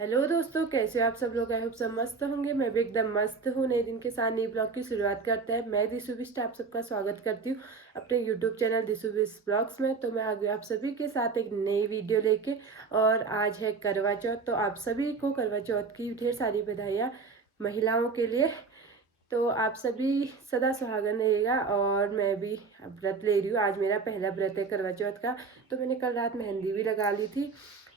Hello दोस्तों, कैसे हो आप सब लोग। आई होप सब मस्त होंगे। मैं भी एकदम मस्त हूँ। नए दिन के साथ नई ब्लॉग की शुरुआत करते हैं। मैं दिशु बिष्ट आप सबका स्वागत करती हूँ अपने यूट्यूब चैनल दिशु बिष्ट ब्लॉग्स में। तो मैं आ गई आप सभी के साथ एक नई वीडियो लेके। और आज है करवा चौथ, तो आप सभी को करवा चौथ की ढेर सारी बधाइयाँ महिलाओं के लिए। तो आप सभी सदा सुहागन रहेगा। और मैं भी व्रत ले रही हूँ। आज मेरा पहला व्रत है करवा चौथ का। तो मैंने कल रात मेहंदी भी लगा ली थी।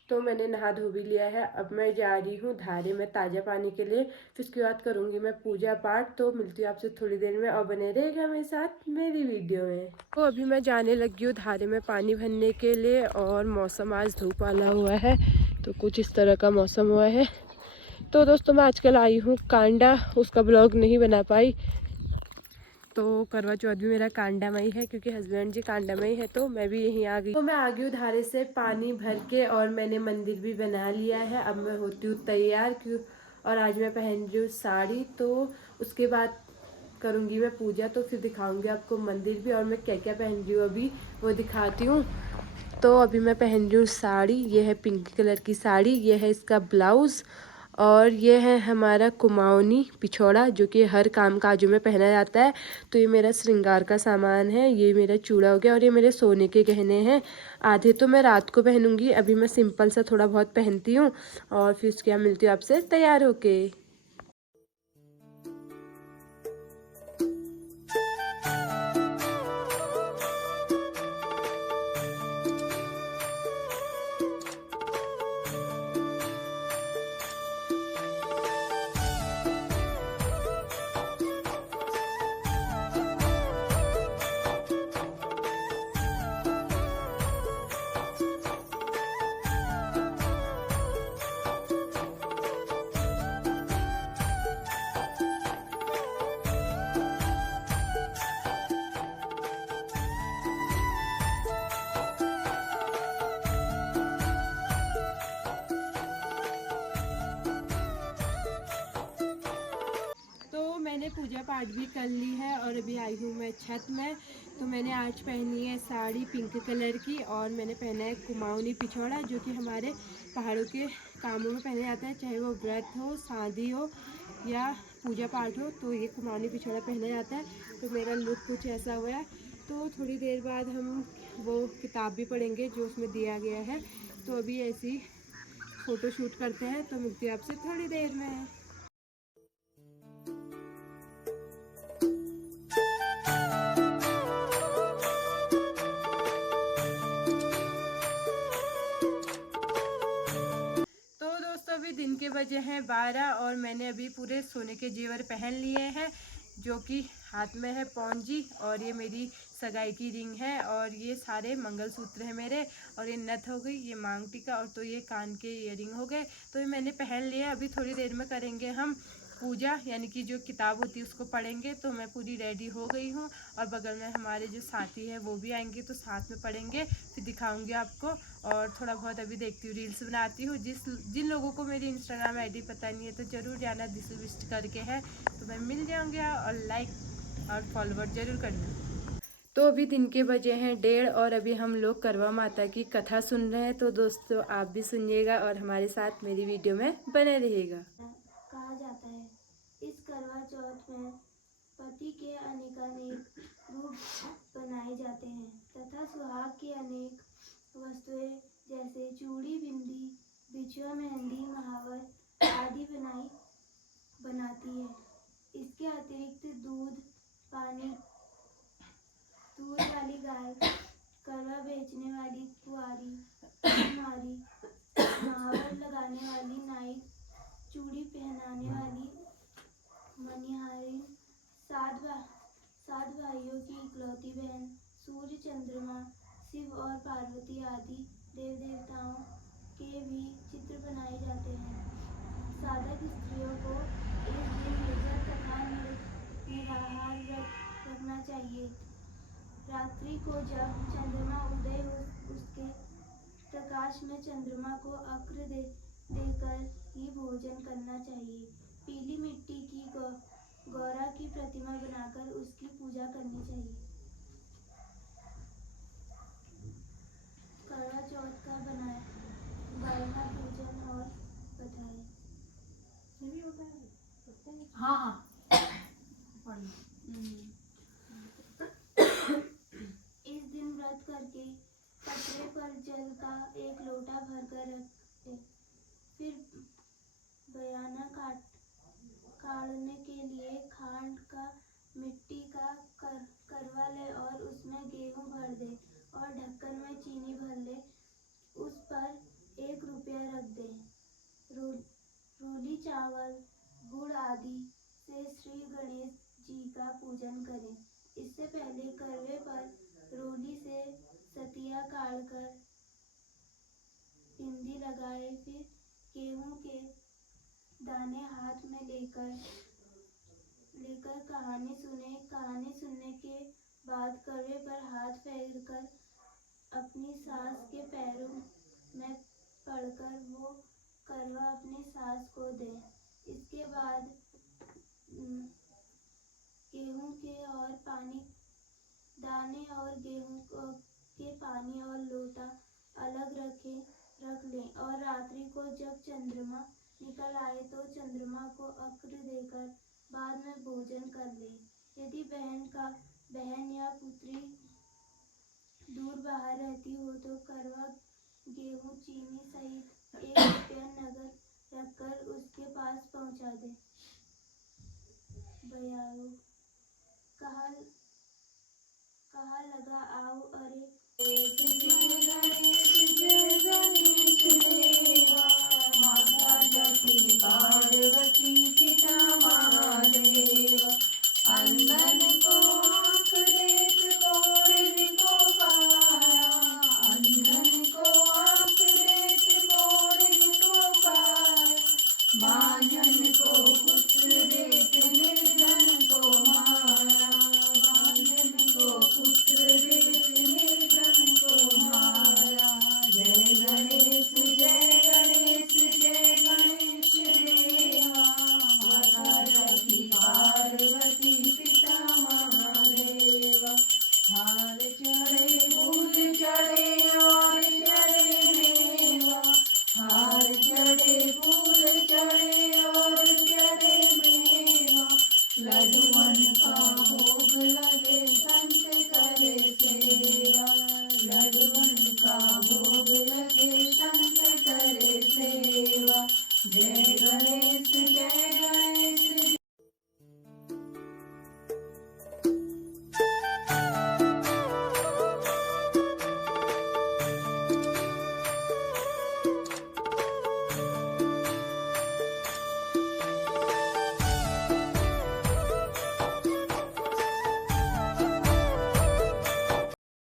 तो मैंने नहा धो भी लिया है। अब मैं जा रही हूँ धारे में ताज़ा पानी के लिए। फिर उसके बाद करूँगी मैं पूजा पाठ। तो मिलती हूँ आपसे थोड़ी देर में और बने रहेगा मेरे साथ मेरी वीडियो में। तो अभी मैं जाने लगी हूँ धारे में पानी भरने के लिए। और मौसम आज धूप वाला हुआ है, तो कुछ इस तरह का मौसम हुआ है। तो दोस्तों मैं आजकल आई हूँ कांडा, उसका ब्लॉग नहीं बना पाई। तो करवा चौथ भी मेरा कांडामई है, क्योंकि हस्बैंड जी कांडामई है। तो मैं भी यहीं आ गई। तो मैं आ गई हूँ धारे से पानी भर के, और मैंने मंदिर भी बना लिया है। अब मैं होती हूँ तैयार, क्यों। और आज मैं पहन रही हूँ साड़ी। तो उसके बाद करूँगी मैं पूजा। तो फिर दिखाऊंगी आपको मंदिर भी, और मैं क्या क्या पहन रही हूँ अभी वो दिखाती हूँ। तो अभी मैं पहन रही हूँ साड़ी। ये है पिंक कलर की साड़ी, ये है इसका ब्लाउज़। और ये है हमारा कुमाऊनी पिछौड़ा, जो कि हर काम काजों में पहना जाता है। तो ये मेरा श्रृंगार का सामान है। ये मेरा चूड़ा हो गया, और ये मेरे सोने के गहने हैं। आधे तो मैं रात को पहनूंगी, अभी मैं सिंपल सा थोड़ा बहुत पहनती हूँ। और फिर उसके बाद मिलती हूँ आपसे तैयार होके। तो मैंने पूजा पाठ भी कर ली है, और अभी आई हूँ मैं छत में। तो मैंने आज पहनी है साड़ी पिंक कलर की, और मैंने पहना है कुमाऊनी पिछौड़ा, जो कि हमारे पहाड़ों के कामों में पहने जाते हैं, चाहे वो व्रत हो, शादी हो या पूजा पाठ हो। तो ये कुमाऊनी पिछौड़ा पहना जाता है। तो मेरा लुक कुछ ऐसा हुआ है। तो थोड़ी देर बाद हम वो किताब भी पढ़ेंगे जो उसमें दिया गया है। तो अभी ऐसी फ़ोटो शूट करते हैं। तो मिलती है आपसे थोड़ी देर में। तो दोस्तों अभी दिन के बजे हैं 12, और मैंने अभी पूरे सोने के जेवर पहन लिए हैं, जो कि हाथ में है पौंजी, और ये मेरी सगाई की रिंग है, और ये सारे मंगलसूत्र हैं मेरे, और ये नथ हो गई, ये मांग टीका, और तो ये कान के इयररिंग हो गए। तो ये मैंने पहन लिए। अभी थोड़ी देर में करेंगे हम पूजा, यानी कि जो किताब होती है उसको पढ़ेंगे। तो मैं पूरी रेडी हो गई हूँ, और बगल में हमारे जो साथी हैं वो भी आएंगे, तो साथ में पढ़ेंगे। फिर दिखाऊंगी आपको। और थोड़ा बहुत अभी देखती हूँ, रील्स बनाती हूँ। जिन लोगों को मेरी इंस्टाग्राम आईडी पता नहीं है, तो ज़रूर जाना दिशु बिष्ट करके है, तो मैं मिल जाऊँगी। और लाइक और फॉलोवर ज़रूर करना। तो अभी दिन के बजे हैं 1:30, और अभी हम लोग करवा माता की कथा सुन रहे हैं। तो दोस्तों आप भी सुनिएगा, और हमारे साथ मेरी वीडियो में बने रहिएगा। कहा जाता है। इस करवा चौथ में पति के अनेकानेक रूप बनाए जाते हैं तथा सुहाग की अनेक वस्तुएं जैसे चूड़ी, बिंदी, बिछुआ, मेहंदी, महावर आदि बनाती है। इसके अतिरिक्त दूध वाली गाय, करवा बेचने वाली कुंवारी, कुम्हारी, महावर लगाने वाली नाई, चूड़ी पहनाने वाली मनिहारिन, सात भाइयों की इकलौती बहन, सूर्य, चंद्रमा, शिव और पार्वती आदि देव देवताओं के भी चित्र बनाए जाते हैं। साधक स्त्रियों को इस दिन निर्जल तथा निराहार व्रत रखना चाहिए। रात्रि को जब चंद्रमा उदय हो, उसके प्रकाश में चंद्रमा को अर्घ्य देकर ही भोजन करना चाहिए। पीली मिट्टी की गौरा की प्रतिमा बनाकर उसकी पूजा करनी चाहिए। करवा चौथ का 22वां पूजन और बधाई। एक लोटा भरकर रख ले। फिर बयाना काढ़ने के लिए खांड का मिट्टी का करवा ले और उसमें गेहूं भर दे और ढक्कन में चीनी भर ले। उस पर 1 रुपया रख दे। रोली चावल गुड़ आदि से श्री गणेश जी का पूजन करें। इससे पहले करवे पर रोली से सतिया काढ़कर बिंदी लगाए। फिर गेहूं के दाने हाथ में लेकर कहानी सुने। कहानी सुनने के बाद करवे पर हाथ फेरकर अपनी सास के पैरों में पड़कर वो करवा अपनी सास को दे। इसके बाद गेहूं के और दाने और गेहूं के पानी और लोटा अलग रख लें और रात्रि को जब चंद्रमा निकल आए तो चंद्रमा को अर्घ्य देकर बाद में भोजन कर ले। यदि बहन या पुत्री दूर बाहर रहती हो तो करवा गेहूं चीनी सहित 1 रुपया नगद रखकर उसके पास पहुंचा दे। बयारो कहा लगा आओ अरे पार्वती पिता महादेव अंधन को आँख देत कोढ़ को पाया। अंधन को आँख देत कोढ़ को पाया। बांझन को पुत्र देत निर्धन को माया। बांझन को पुत्र देत निर्धन को माया। जय गणेश जय गणेश जय गणेश देवा। माता की पार्वती पिता महादेव। हार चढ़े फूल चढ़े और चढ़े मेवा। हार चढ़े फूल चढ़े और चढ़े मेवा। लड्डुअन का भोग लगे संत करे सेवा। लड्डुअन का भोग लगे संत करे सेवा। जय गणेश जय गणेश।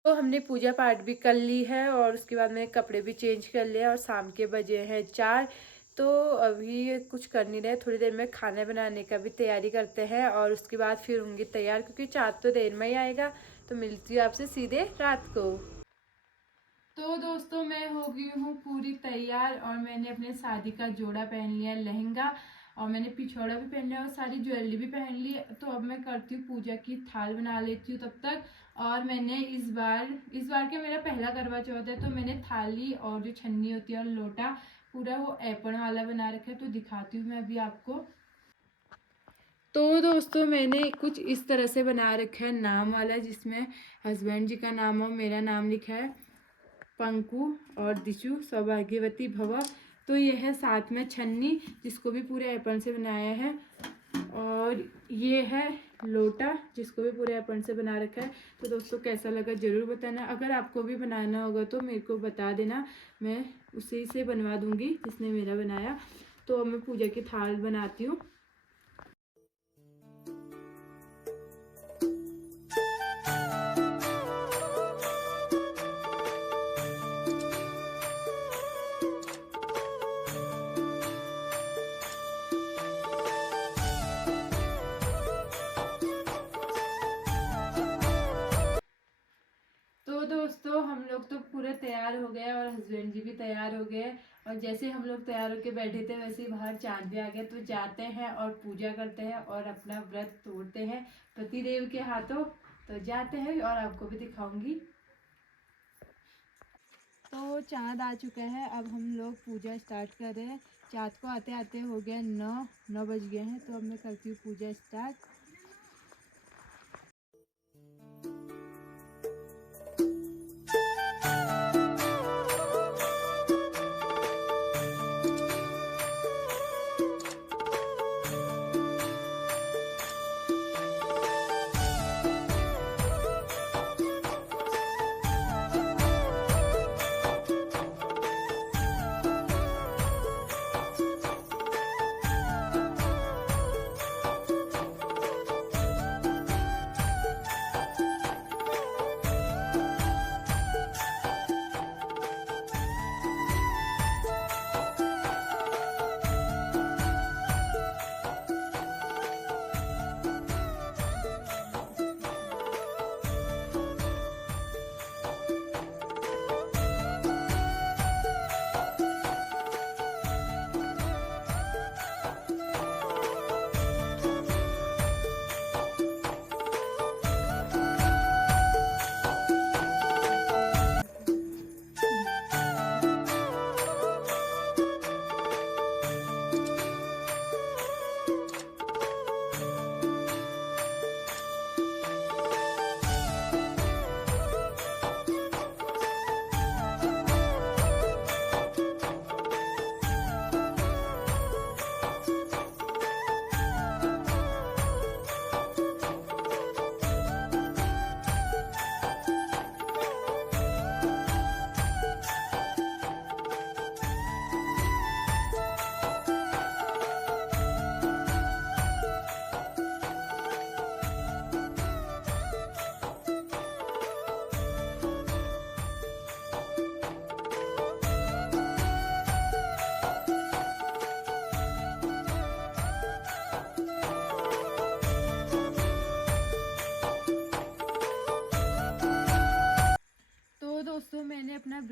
तो हमने पूजा पाठ भी कर ली है और उसके बाद मैंने कपड़े भी चेंज कर लिए और शाम के बजे हैं 4। तो अभी कुछ कर नहीं रहे, थोड़ी देर में खाना बनाने का भी तैयारी करते हैं और उसके बाद फिर होंगी तैयार, क्योंकि चाँद तो देर में ही आएगा। तो मिलती हूँ आपसे सीधे रात को। तो दोस्तों मैं हो गई हूँ पूरी तैयार और मैंने अपने शादी का जोड़ा पहन लिया, लहंगा, और मैंने पिछौड़ा भी पहन लिया और सारी ज्वेलरी भी पहन ली। तो अब मैं करती हूँ पूजा की थाल बना लेती हूँ तब तक। और मैंने इस बार के मेरा पहला करवा चौथ है, तो मैंने थाली और जो छन्नी होती है और लोटा पूरा वो एपन वाला बना रखा है। तो दिखाती हूँ मैं अभी आपको। तो दोस्तों मैंने कुछ इस तरह से बना रखा है नाम वाला, जिसमें हस्बैंड जी का नाम और मेरा नाम लिखा है, पंकु और दिशु सौभाग्यवती भव। तो ये है साथ में छन्नी, जिसको भी पूरे एपन से बनाया है, और ये है लोटा, जिसको भी पूरे एपन से बना रखा है। तो दोस्तों कैसा लगा ज़रूर बताना। अगर आपको भी बनाना होगा तो मेरे को बता देना, मैं उसी से बनवा दूंगी जिसने मेरा बनाया। तो अब मैं पूजा की थाल बनाती हूँ। तो दोस्तों हम लोग तो पूरे तैयार हो गए और हस्बैंड जी भी तैयार हो गए, और जैसे हम लोग तैयार होके बैठे थे वैसे ही बाहर चाँद भी आ गया। तो जाते हैं और पूजा करते हैं और अपना व्रत तोड़ते हैं पतिदेव के हाथों। तो जाते हैं और आपको भी दिखाऊंगी। तो चाँद आ चुका है, अब हम लोग पूजा स्टार्ट कर रहे हैं। चाँद को आते आते हो गया 9 बज गए हैं। तो अब मैं करती हूँ पूजा स्टार्ट।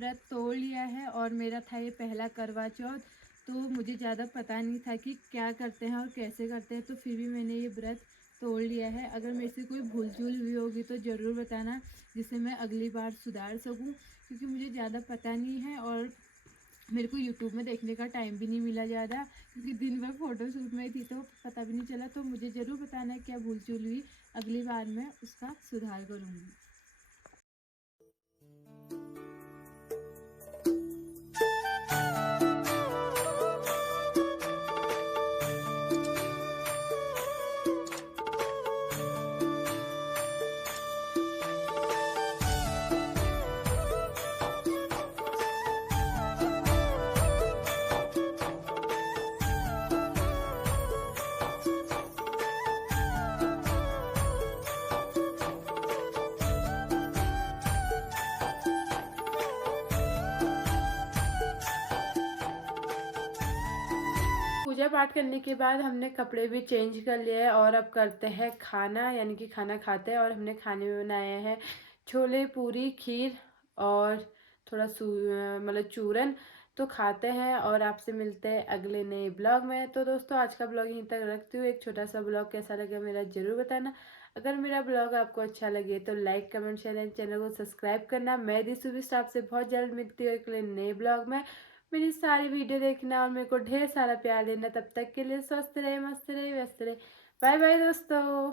व्रत तोड़ लिया है और मेरा था ये पहला करवा चौथ। तो मुझे ज़्यादा पता नहीं था कि क्या करते हैं और कैसे करते हैं, तो फिर भी मैंने ये व्रत तोड़ लिया है। अगर मेरे से कोई भूल चूल हुई होगी तो ज़रूर बताना, जिससे मैं अगली बार सुधार सकूं, क्योंकि मुझे ज़्यादा पता नहीं है और मेरे को यूट्यूब में देखने का टाइम भी नहीं मिला ज़्यादा, क्योंकि दिन भर फ़ोटोशूट में ही थी तो पता भी नहीं चला। तो मुझे ज़रूर बताना है क्या भूल चूल हुई, अगली बार मैं उसका सुधार करूँगी। पूजा पाठ करने के बाद हमने कपड़े भी चेंज कर लिए हैं और अब करते हैं खाना, यानी कि खाना खाते हैं। और हमने खाने में बनाया है छोले, पूरी, खीर और थोड़ा मतलब चूरन। तो खाते हैं और आपसे मिलते हैं अगले नए ब्लॉग में। तो दोस्तों आज का ब्लॉग यहीं तक रखती हूँ। एक छोटा सा ब्लॉग कैसा लगा मेरा ज़रूर बताना। अगर मेरा ब्लॉग आपको अच्छा लगे तो like, comment, share and channel को सब्सक्राइब करना। मैं दिशु बिष्ट आपसे बहुत जल्द मिलती हूँ एक नए ब्लॉग में। मेरी सारी वीडियो देखना और मेरे को ढेर सारा प्यार देना। तब तक के लिए स्वस्थ रहे, मस्त रहे, व्यस्त रहे। बाय बाय दोस्तों।